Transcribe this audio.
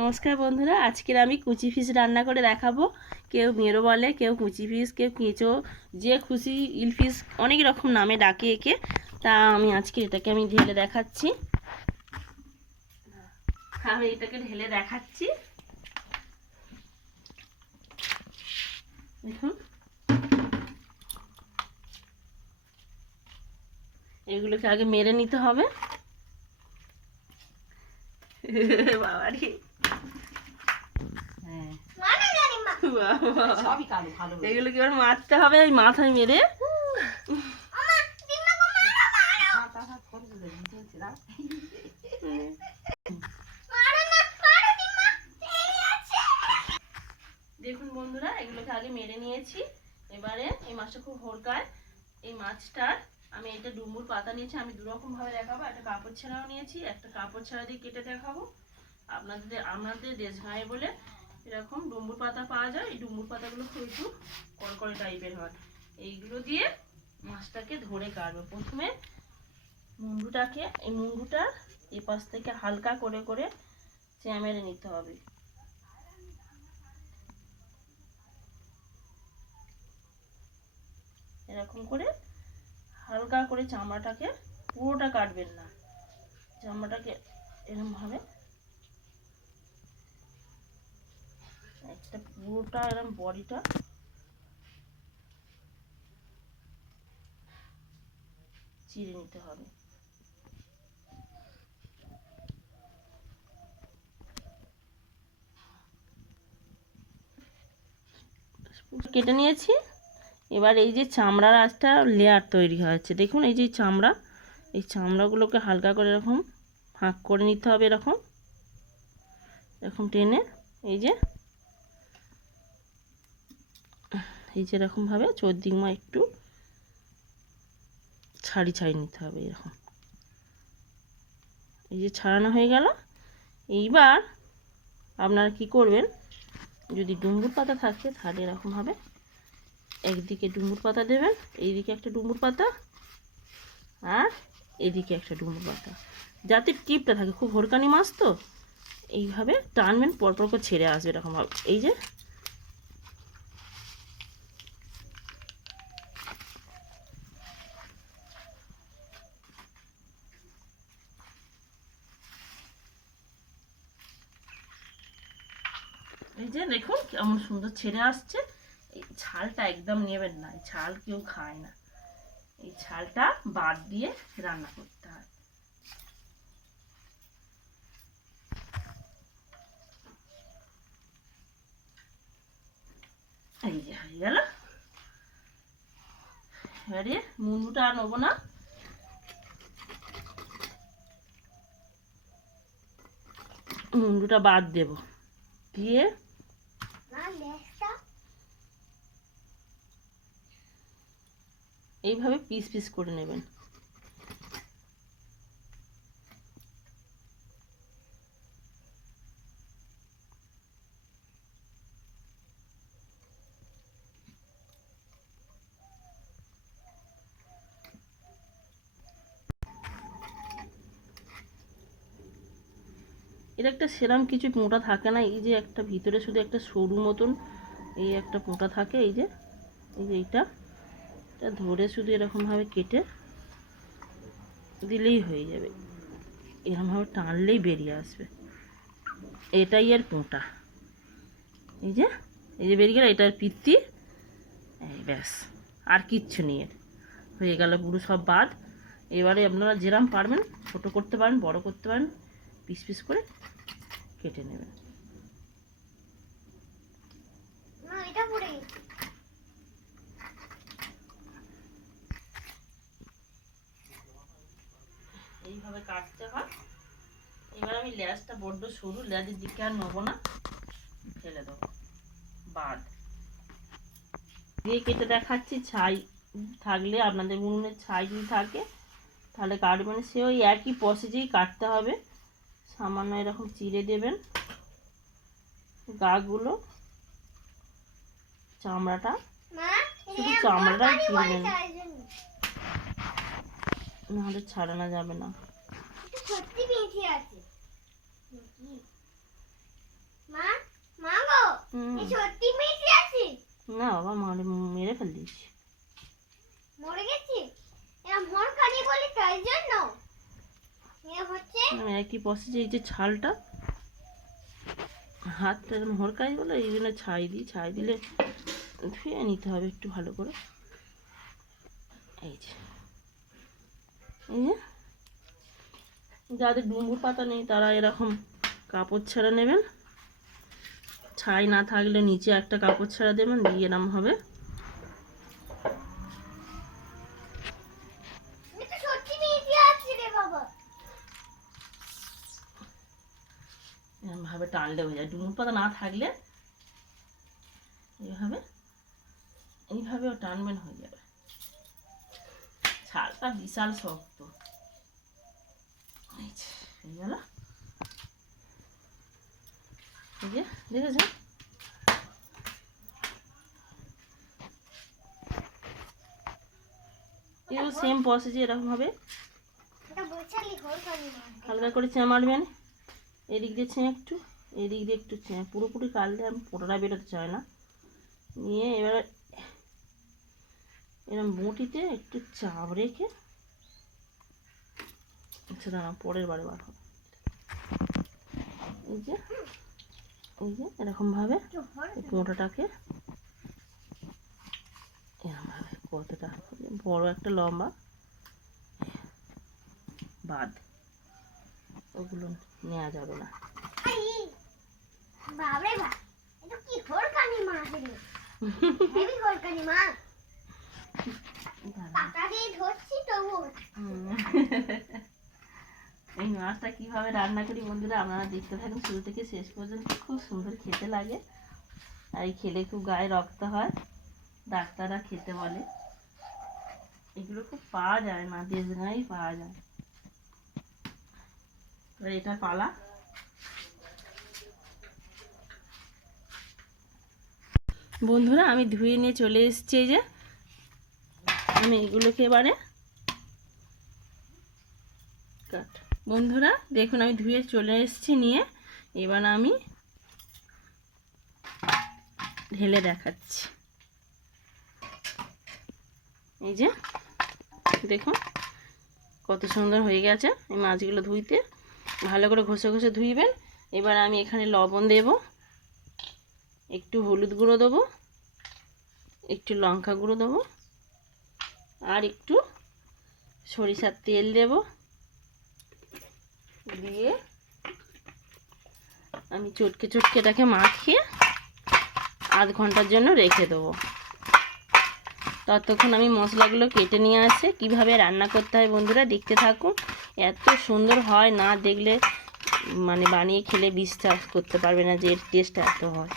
নমস্কার বন্ধুরা, আজকের আমি কুচি ফিশ রান্না করে দেখাবো। কেউ মেরো বলে, কেউ কুচি ফিশ, কেউ কেঁচো, যে খুশি ইল ফিশ অনেক রকম নামে ডাকে একে। তা আমি আজকে এটাকে ঢেলে দেখাচ্ছি। দেখুন, এগুলোকে আগে মেরে নিতে হবে। বাবারি, এগুলোকে এবার মারতে হবে, ওই মাথায় মেরে। দেখুন বন্ধুরা, এগুলোকে আগে মেরে নিয়েছি। এবারে এই মাছটা খুব হরকায়। এই মাছটার আমি এটা ডুমুর পাতা নিয়েছি। আমি দুরকম ভাবে দেখাবো। একটা কাপড় ছাড়াও নিয়েছি, একটা কাপড় ছাড়া দিয়ে কেটে দেখাবো। আমাদের দেশগাঁয়ে বলে এরকম ডুমুর পাতা পাওয়া যায়। এই ডুমুর পাতাগুলো খুব একটু কড়কড়ে টাইপের হয়। এইগুলো দিয়ে মাছটাকে ধরে কাটবো। প্রথমে মুন্ডুটাকে, এই মুন্ডুটা এই পাশ থেকে হালকা করে করে চেমেরে নিতে হবে। এরকম করে হালকা করে চামড়াটাকে, পুরোটা কাটবেন না, চামড়াটাকে এরকম ভাবে একটা পুরোটা এরকম বডিটা চিড়ে নিতে হবে। কেটে নিয়েছি। এবার এই যে চামড়ার একটা লেয়ার তৈরি হয়েছে, দেখুন এই যে চামড়া, এই চামড়াগুলোকে হালকা করে এরকম ফাঁক করে নিতে হবে। এরকম এরকম টেনে এই যে এরকমভাবে চোদ্দিকমা একটু ছাড়িয়ে নিতে হবে। এরকম এই যে ছাড়ানো হয়ে গেল। এইবার আপনারা কি করবেন, যদি ডুমুর পাতা থাকে তাহলে এরকমভাবে একদিকে ডুমুর পাতা দেবেন, এইদিকে একটা ডুমুর পাতা আর এদিকে একটা ডুমুর পাতা, যাতে টিপটা থাকে। খুব হরকানি মাছ তো, এইভাবে টানবেন, পরপর করে ছেড়ে আসবে এরকমভাবে। এই যে দেখুন কেমন সুন্দর ছেড়ে আসছে। এই ছালটা একদম নেবেন না, এই ছাল কেউ খায় না। এই ছালটা বাদ দিয়ে রান্না করতে হয়। এই যে হয়ে গেল। এবারে মুন্ডুটা আর নেবো না, মুন্ডুটা বাদ দেব, দিয়ে এইভাবে পিস পিস করে নেবেন। এর একটা সেরাম কিছু মোটা থাকে না, এই যে একটা ভিতরে শুধু একটা সরু মতন এই একটা মোটা থাকে। এই যে এইটা ধরে শুধু এরকমভাবে কেটে দিলেই হয়ে যাবে। এরকমভাবে টানলেই বেরিয়ে আসবে। এটাই এর পোঁটা। এই যে বেরিয়ে গেল, এটার পিত্তি। এই ব্যাস, আর কিচ্ছু নেই, এর হয়ে গেল পুরো সব বাদ। এবারে আপনারা যেরকম পারবেন, ছোটো করতে পারেন, বড় করতে পারেন, পিস পিস করে কেটে নেবেন। এইভাবে কাটতে হয়। এবার আমি লেজটা বড্ড সরু, লেজের দিকে আর নেবো না, ফেলে দেবো, বাদ দিয়ে কেটে দেখাচ্ছি। ছাই থাকলে, আপনাদের উনুনের ছাই যদি থাকে তাহলে কাটবেন। সে ওই একই প্রসেসেই কাটতে হবে। সামান্য এরকম চিড়ে দেবেন গাগুলো, চামড়াটা, শুধু চামড়াটাই ছিঁড়বেন, নাহলে ছাড়ানো যাবে না। না বাবা মেরে ফেল দিয়েছি। একই প্রসেসে এই যে ছালটা হাতটা হরকাই বলে এই জন্য ছাই দিই, ছাই দিলে ধুয়ে নিতে হবে একটু ভালো করে। এই যে যাদের ডুমুর পাতা নেই তারা এরকম কাপড় ছাড়া নেবেন, ছাই না থাকলে নিচে একটা কাপড় ছাড়া দেবেন, দিয়ে এরম হবে। এরমভাবে টানলে হয়ে যায়। ডুমুর পাতা না থাকলে এইভাবেও টানবেন, হয়ে যাবে। ছালটা বিশাল শক্ত। হয়ে গেল, এই যে দেখেছেন। এও সেম প্রসেসে এরকম হবে। হালকা করে মারবেন, এদিক দিয়ে একটু, এদিক দিয়ে একটু পুরোপুরি কাটলে আমি ফোঁটাটা বেরোতে চাই না। নিয়ে এবার এরকম বঁটিতে একটু চাপ রেখে, আচ্ছা দাঁড়া পরের বারে বার হবে। এই যে এরকমভাবে মোটাটাকে এরকমভাবে কতটা বড় একটা লম্বা বাদ, ওগুলো নেওয়া যাবে না। এই মাছটা কিভাবে রান্না করি বন্ধুরা আপনারা দেখতে থাকুন শুরু থেকে শেষ পর্যন্ত। খুব সুন্দর খেতে লাগে, আর এই খেলে খুব গায়ে রক্ত হয়, ডাক্তাররা খেতে বলে। এগুলো খুব পাওয়া যায় না, দেশগাঁয়েই পাওয়া যায়। এটা পালা। বন্ধুরা আমি ধুয়ে নিয়ে চলে এসেছি। এই যে আমি এগুলোকে এবারে কাট। বন্ধুরা দেখুন আমি ধুয়ে চলে এসেছি নিয়ে, এবার আমি ঢেলে দেখাচ্ছি। এই যে দেখুন কত সুন্দর হয়ে গেছে। এই মাছগুলো ধুইতে ভালো করে ঘষে ঘষে ধুইবেন। এবার আমি এখানে লবণ দেব, একটু হলুদ গুঁড়ো দেবো, একটু লঙ্কা গুঁড়ো দেবো, আর একটু সরিষার তেল দেব। দিয়ে আমি চটকে চটকে এটাকে মাখিয়ে আধ ঘন্টার জন্য রেখে দেবো। ততক্ষণ আমি মশলাগুলো কেটে নিয়ে আসে। কিভাবে রান্না করতে হয় বন্ধুরা দেখতে থাকুন। এত সুন্দর হয়, না দেখলে মানে বানিয়ে খেলে বিশ্বাস করতে পারবে না যে এর টেস্ট এত হয়।